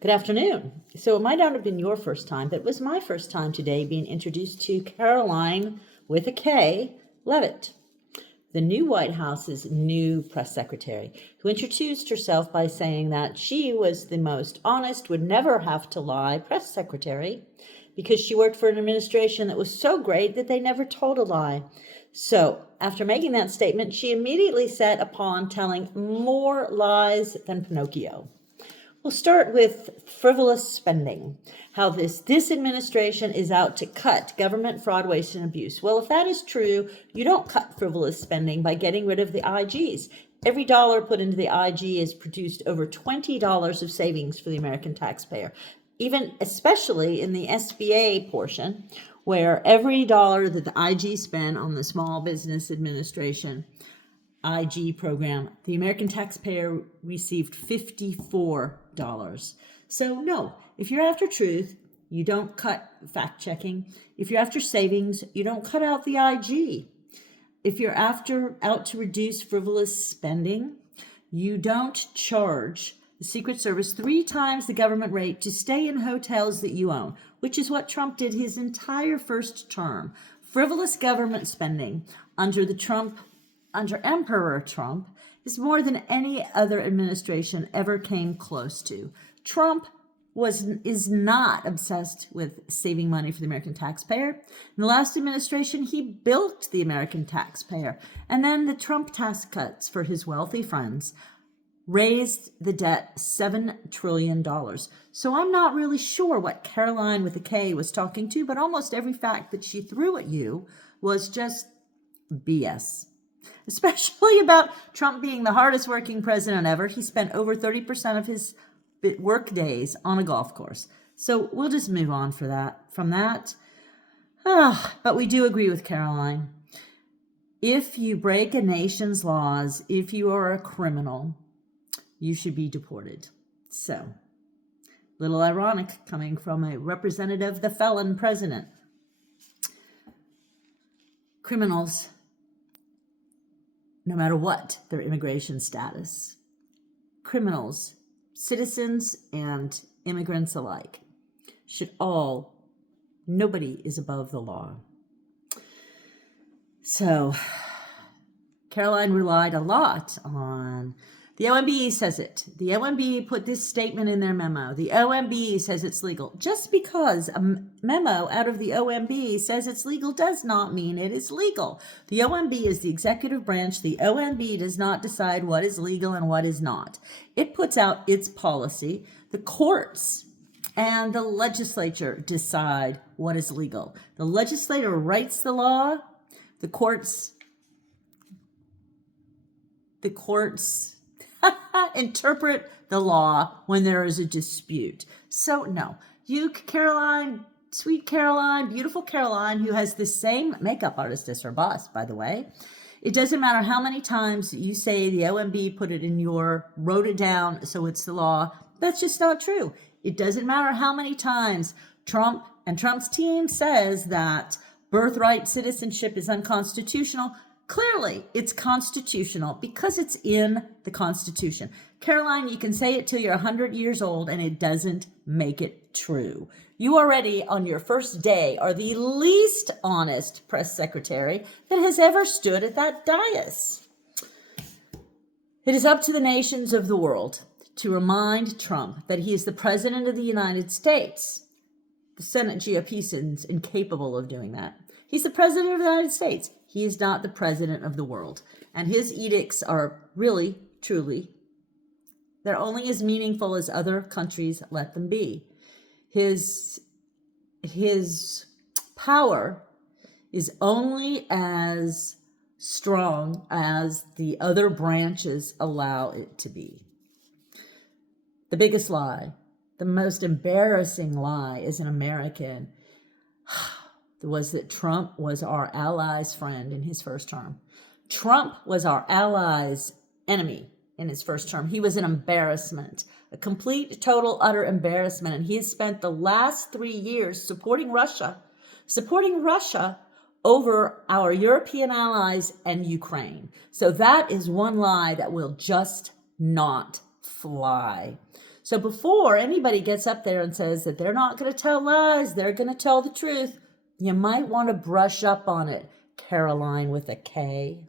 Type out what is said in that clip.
Good afternoon. So it might not have been your first time, but it was my first time today being introduced to Karoline with a K, Leavitt, the new White House's new press secretary, who introduced herself by saying that she was the most honest, would never have to lie press secretary because she worked for an administration that was so great that they never told a lie. So after making that statement, she immediately set upon telling more lies than Pinocchio. We'll start with frivolous spending, how this administration is out to cut government fraud, waste, and abuse. Well, if that is true, you don't cut frivolous spending by getting rid of the IGs. Every dollar put into the IG has produced over $20 of savings for the American taxpayer, even especially in the SBA portion, where every dollar that the IG spend on the Small Business Administration IG program, the American taxpayer received $54. So no, if you're after truth, you don't cut fact checking. If you're after savings, you don't cut out the IG. If you're out to reduce frivolous spending, you don't charge the Secret Service 3 times the government rate to stay in hotels that you own, which is what Trump did his entire first term. Frivolous government spending under Emperor Trump is more than any other administration ever came close to. Trump is not obsessed with saving money for the American taxpayer. In the last administration, he built the American taxpayer. And then the Trump tax cuts for his wealthy friends raised the debt $7 trillion. So I'm not really sure what Karoline with a K was talking to, but almost every fact that she threw at you was just BS. Especially about Trump being the hardest working president ever. He spent over 30% of his work days on a golf course. So we'll just move on from that. But we do agree with Karoline. If you break a nation's laws, if you are a criminal, you should be deported. So, little ironic coming from a representative, the felon president. Criminals, no matter what their immigration status, criminals, citizens, and immigrants alike nobody is above the law. So Karoline relied a lot on the OMB says it. The OMB put this statement in their memo. The OMB says it's legal. Just because a memo out of the OMB says it's legal does not mean it is legal. The OMB is the executive branch. The OMB does not decide what is legal and what is not. It puts out its policy. The courts and the legislature decide what is legal. The legislator writes the law. The courts interpret the law when there is a dispute. So no, you, Karoline, sweet Karoline, beautiful Karoline, who has the same makeup artist as her boss, by the way. It doesn't matter how many times you say the OMB wrote it down, so it's the law. That's just not true. It doesn't matter how many times Trump and Trump's team says that birthright citizenship is unconstitutional. Clearly, it's constitutional because it's in the Constitution. Karoline, you can say it till you're 100 years old and it doesn't make it true. You already, on your first day, are the least honest press secretary that has ever stood at that dais. It is up to the nations of the world to remind Trump that he is the president of the United States. The Senate GOP is incapable of doing that. He's the president of the United States. He is not the president of the world. And his edicts are really, truly, they're only as meaningful as other countries let them be. His power is only as strong as the other branches allow it to be. The biggest lie, the most embarrassing lie as an American was that Trump was our allies' friend in his first term. Trump was our allies' enemy in his first term. He was an embarrassment, a complete, total, utter embarrassment. And he has spent the last 3 years supporting Russia over our European allies and Ukraine. So that is one lie that will just not fly. So before anybody gets up there and says that they're not going to tell lies, they're going to tell the truth, you might want to brush up on it. Karoline with a K.